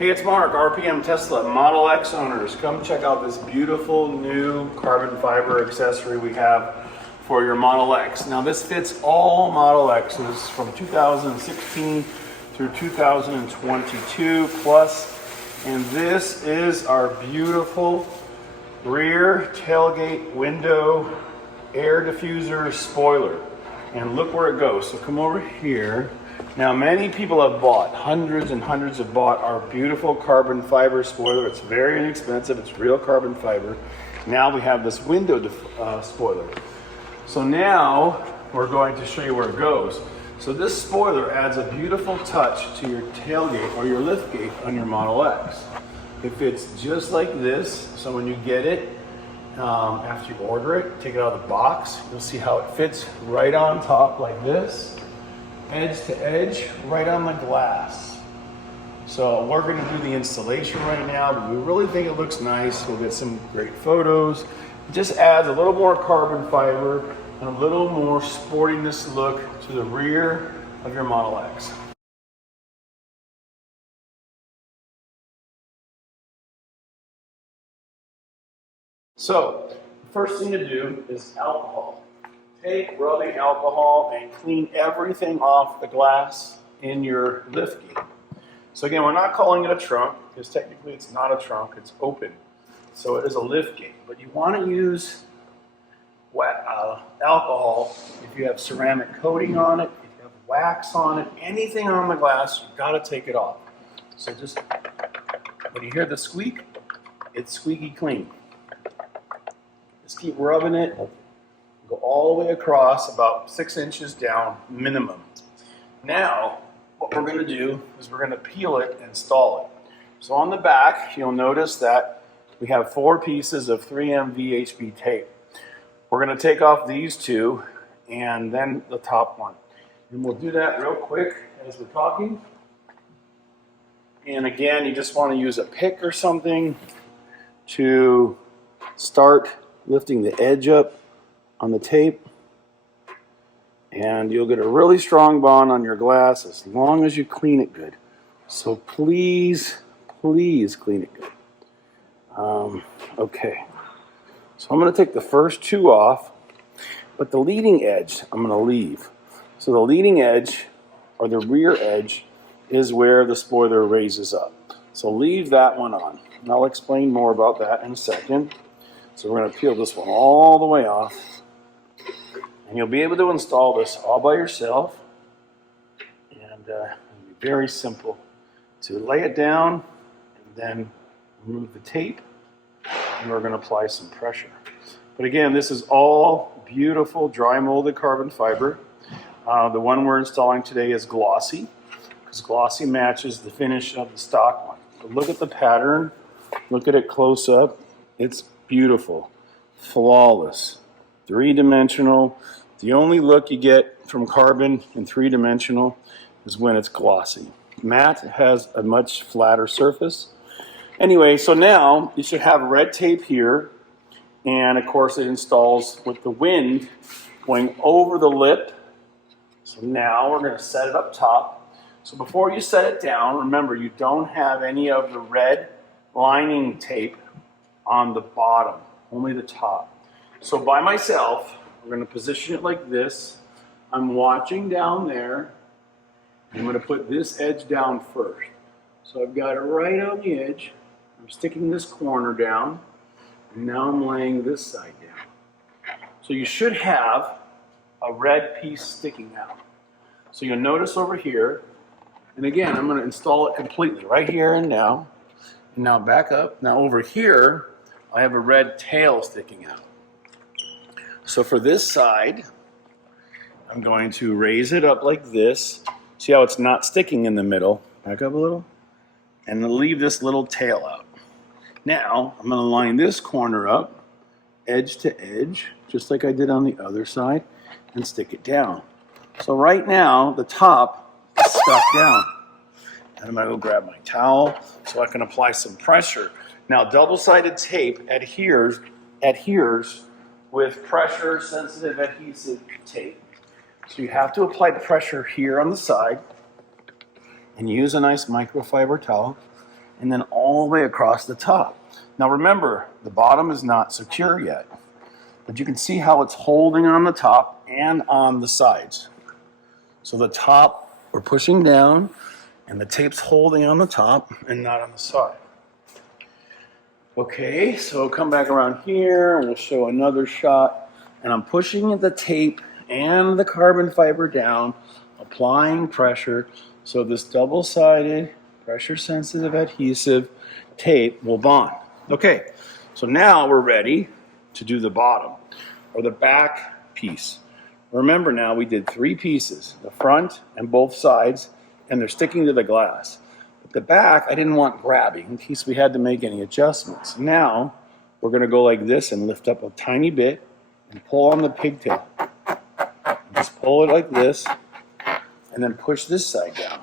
Hey, it's Mark, RPM Tesla Model X owners. Come check out this beautiful new carbon fiber accessory we have for your Model X. Now this fits all Model X's from 2016 through 2022 plus, and this is our beautiful rear tailgate window air diffuser spoiler. And look where it goes. So come over here. Now many people have bought, hundreds and hundreds have bought our beautiful carbon fiber spoiler. It's very inexpensive, it's real carbon fiber. Now we have this window spoiler. So now we're going to show you where it goes. So this spoiler adds a beautiful touch to your tailgate or your lift gate on your Model X. It fits just like this, so when you get it, after you order it, take it out of the box, you'll see how it fits right on top like this. Edge to edge, right on the glass. So we're going to do the installation right now, but we really think it looks nice. We'll get some great photos. It just adds a little more carbon fiber and a little more sportiness look to the rear of your Model X. So the first thing to do is alcohol. Take rubbing alcohol and clean everything off the glass in your lift gate. So again, we're not calling it a trunk because technically it's not a trunk, it's open. So it is a lift gate, but you want to use wet alcohol if you have ceramic coating on it, if you have wax on it, anything on the glass, you've got to take it off. So just, when you hear the squeak, it's squeaky clean. Just keep rubbing it. Go all the way across, about 6 inches down minimum. Now, what we're going to do is we're going to peel it and install it. So on the back, you'll notice that we have 4 pieces of 3M VHB tape. We're going to take off these 2 and then the top one. And we'll do that real quick as we're talking. And again, you just want to use a pick or something to start lifting the edge up on the tape, and you'll get a really strong bond on your glass as long as you clean it good. So please, please clean it good. Okay, so I'm going to take the first 2 off, but the leading edge I'm going to leave. So the leading edge, or the rear edge, is where the spoiler raises up. So leave that one on, and I'll explain more about that in a second. So we're going to peel this one all the way off. And you'll be able to install this all by yourself. And it'll be very simple to lay it down and then remove the tape. And we're going to apply some pressure. But again, this is all beautiful dry molded carbon fiber. The one we're installing today is glossy, because glossy matches the finish of the stock one. But look at the pattern. Look at it close up. It's beautiful, flawless, 3-dimensional. The only look you get from carbon in 3-dimensional is when it's glossy. Matte has a much flatter surface. Anyway, so now you should have red tape here, and of course it installs with the wind going over the lip. So now we're going to set it up top. So before you set it down, remember you don't have any of the red lining tape on the bottom, only the top. So by myself, we're going to position it like this. I'm watching down there. I'm going to put this edge down first. So I've got it right on the edge. I'm sticking this corner down. And now I'm laying this side down. So you should have a red piece sticking out. So you'll notice over here, and again, I'm going to install it completely right here and now. And now back up. Now over here, I have a red tail sticking out. So for this side, I'm going to raise it up like this. See how it's not sticking in the middle? Back up a little. And leave this little tail out. Now, I'm going to line this corner up, edge to edge, just like I did on the other side, and stick it down. So right now, the top is stuck down. And I'm going to go grab my towel so I can apply some pressure. Now, double-sided tape adheres with pressure-sensitive adhesive tape. So you have to apply the pressure here on the side and use a nice microfiber towel and then all the way across the top. Now remember, the bottom is not secure yet, but you can see how it's holding on the top and on the sides. So the top, we're pushing down, and the tape's holding on the top and not on the side. Okay, so come back around here, and we'll show another shot. And I'm pushing the tape and the carbon fiber down, applying pressure, so this double-sided, pressure-sensitive adhesive tape will bond. Okay, so now we're ready to do the bottom, or the back piece. Remember now, we did 3 pieces, the front and both sides, and they're sticking to the glass. But the back, I didn't want grabbing in case we had to make any adjustments. Now, we're gonna go like this and lift up a tiny bit and pull on the pigtail. Just pull it like this, and then push this side down.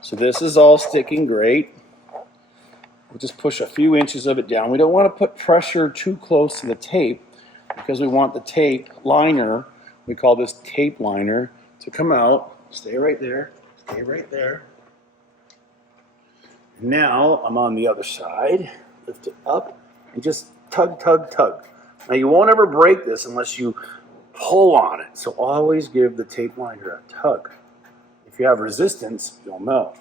So this is all sticking great. We'll just push a few inches of it down. We don't want to put pressure too close to the tape because we want the tape liner, we call this tape liner, to come out. Stay right there, stay right there. Now I'm on the other side. Lift it up and just tug, tug, tug. Now you won't ever break this unless you pull on it. So always give the tape liner a tug. If you have resistance, you'll know.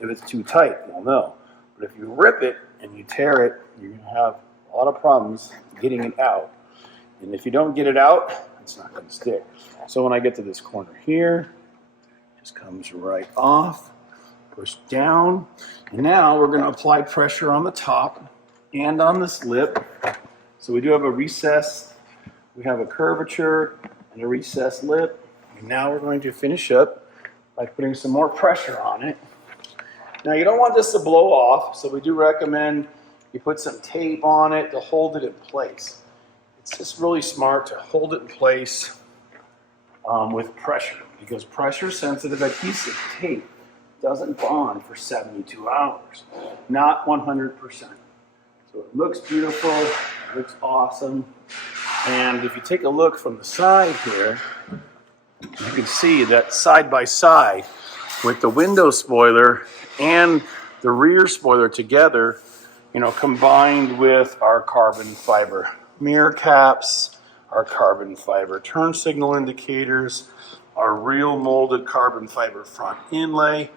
If it's too tight, you'll know. But if you rip it and you tear it, you're going to have a lot of problems getting it out. And if you don't get it out, it's not going to stick. So when I get to this corner here, it just comes right off, push down. And now we're going to apply pressure on the top and on this lip. So we do have a recess, we have a curvature and a recessed lip. And now we're going to finish up by putting some more pressure on it. Now you don't want this to blow off, so we do recommend you put some tape on it to hold it in place. It's just really smart to hold it in place with pressure, because pressure-sensitive adhesive tape doesn't bond for 72 hours, not 100%. So it looks beautiful, it looks awesome, and if you take a look from the side here, you can see that side by side with the window spoiler and the rear spoiler together, you know, combined with our carbon fiber mirror caps, our carbon fiber turn signal indicators, our real molded carbon fiber front inlay,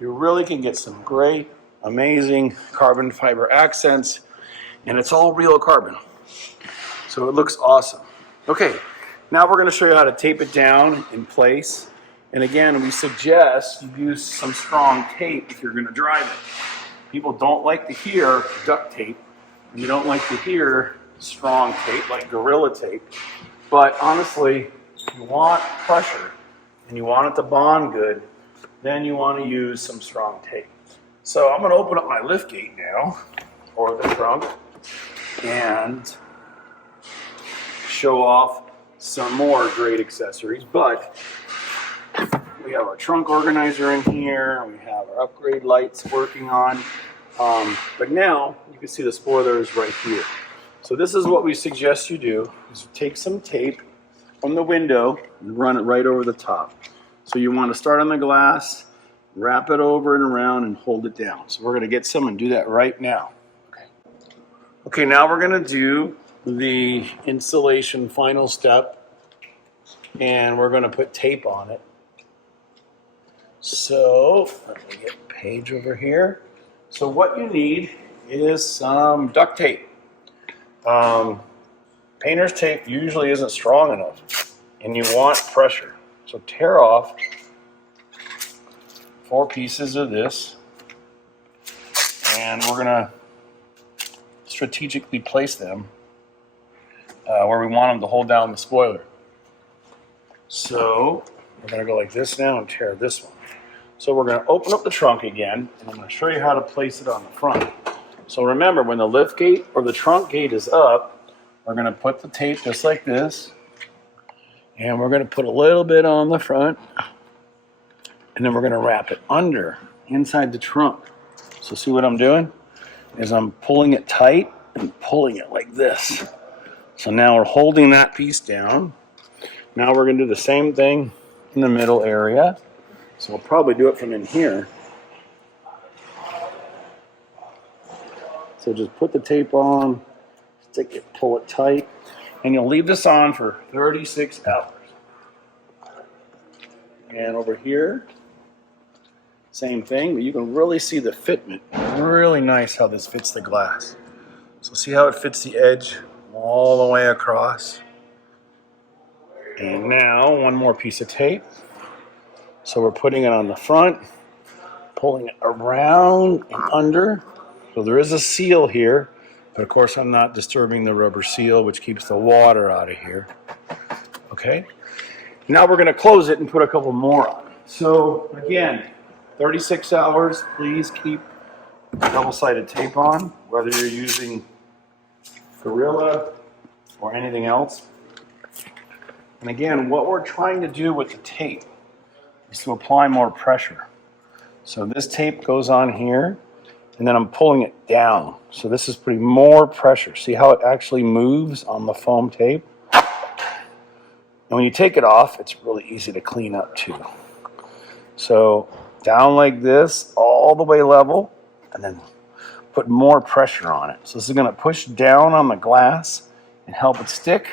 you really can get some great, amazing carbon fiber accents, and it's all real carbon. So it looks awesome. Okay, now we're going to show you how to tape it down in place. And again, we suggest you use some strong tape if you're going to drive it. People don't like to hear duct tape, and you don't like to hear strong tape like Gorilla Tape. But honestly, if you want pressure and you want it to bond good, then you want to use some strong tape. So I'm going to open up my lift gate now, or the trunk, and show off some more great accessories. But we have our trunk organizer in here, we have our upgrade lights working on, but now you can see the spoiler is right here. So this is what we suggest you do, is take some tape from the window and run it right over the top. So you want to start on the glass, wrap it over and around and hold it down. So we're going to get some and do that right now. Okay, now we're going to do the insulation final step, and we're going to put tape on it. So let me get a page over here. So what you need is some duct tape. Painter's tape usually isn't strong enough, and you want pressure. So tear off 4 pieces of this, and we're going to strategically place them where we want them to hold down the spoiler. So we're going to go like this now and tear this one. So we're going to open up the trunk again, and I'm going to show you how to place it on the front. So remember, when the lift gate or the trunk gate is up, we're going to put the tape just like this, and we're going to put a little bit on the front, and then we're going to wrap it under, inside the trunk. So see what I'm doing? Is I'm pulling it tight and pulling it like this. So now we're holding that piece down. Now we're going to do the same thing in the middle area. So we'll probably do it from in here. So just put the tape on, stick it, pull it tight, and you'll leave this on for 36 hours. And over here, same thing, but you can really see the fitment. Really nice how this fits the glass. So see how it fits the edge all the way across. And now one more piece of tape. So we're putting it on the front, pulling it around and under. So there is a seal here, but of course I'm not disturbing the rubber seal, which keeps the water out of here. Okay. Now we're going to close it and put a couple more on. So again, 36 hours, please keep double-sided tape on, whether you're using Gorilla or anything else. And again, what we're trying to do with the tape is to apply more pressure. So this tape goes on here, and then I'm pulling it down. So this is putting more pressure. See how it actually moves on the foam tape? And when you take it off, it's really easy to clean up too. So down like this, all the way level, and then put more pressure on it. So this is going to push down on the glass and help it stick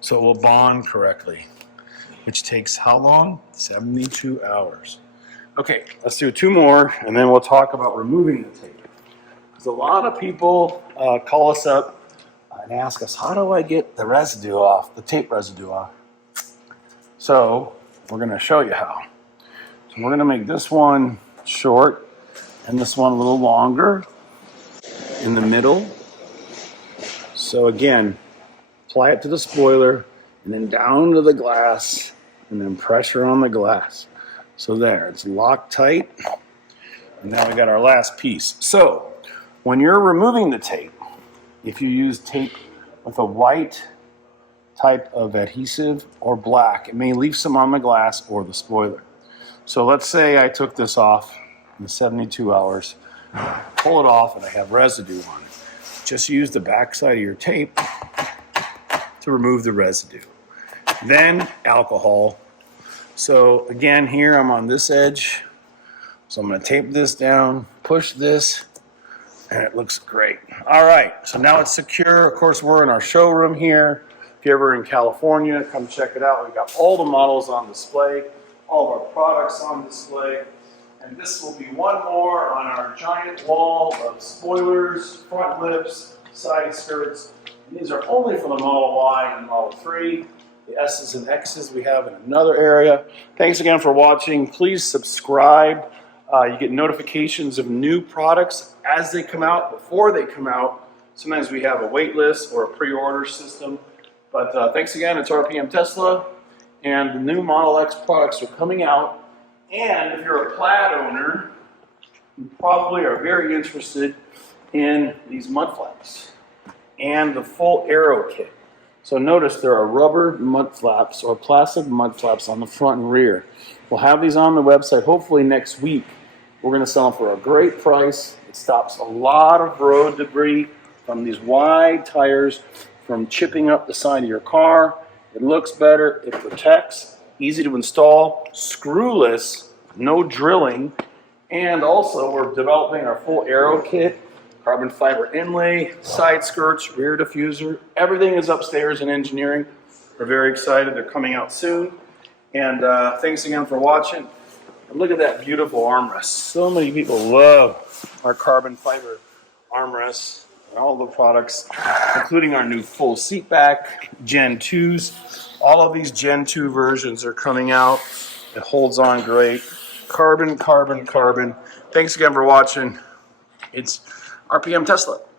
so it will bond correctly, which takes how long? 72 hours. Okay, let's do 2 more, and then we'll talk about removing the tape. Because a lot of people call us up and ask us, how do I get the residue off, the tape residue off? So we're going to show you how. So we're going to make this one short and this one a little longer in the middle. So again, apply it to the spoiler and then down to the glass and then pressure on the glass. So there, it's locked tight. And now we got our last piece. So when you're removing the tape, if you use tape with a white type of adhesive or black, it may leave some on the glass or the spoiler. So let's say I took this off in 72 hours, pull it off, and I have residue on it. Just use the back side of your tape to remove the residue. Then alcohol. So again, here I'm on this edge. So I'm going to tape this down, push this, and it looks great. All right, so now it's secure. Of course, we're in our showroom here. If you're ever in California, come check it out. We've got all the models on display, all of our products on display. And this will be one more on our giant wall of spoilers, front lips, side skirts. And these are only for the Model Y and Model 3. The S's and X's we have in another area. Thanks again for watching. Please subscribe. You get notifications of new products as they come out, before they come out. Sometimes we have a wait list or a pre-order system. But thanks again. It's RPM Tesla. And the new Model X products are coming out. And if you're a Plaid owner, you probably are very interested in these mud flaps and the full aero kit. So notice there are rubber mud flaps or plastic mud flaps on the front and rear. We'll have these on the website hopefully next week. We're going to sell them for a great price. It stops a lot of road debris from these wide tires from chipping up the side of your car. It looks better, it protects, easy to install, screwless, no drilling, and also we're developing our full aero kit, carbon fiber inlay, side skirts, rear diffuser. Everything is upstairs in engineering. We're very excited. They're coming out soon. And thanks again for watching. And look at that beautiful armrest. So many people love our carbon fiber armrests and all the products, including our new full seat back, Gen 2s. All of these Gen 2 versions are coming out. It holds on great. Carbon, carbon, carbon. Thanks again for watching. It's RPM Tesla.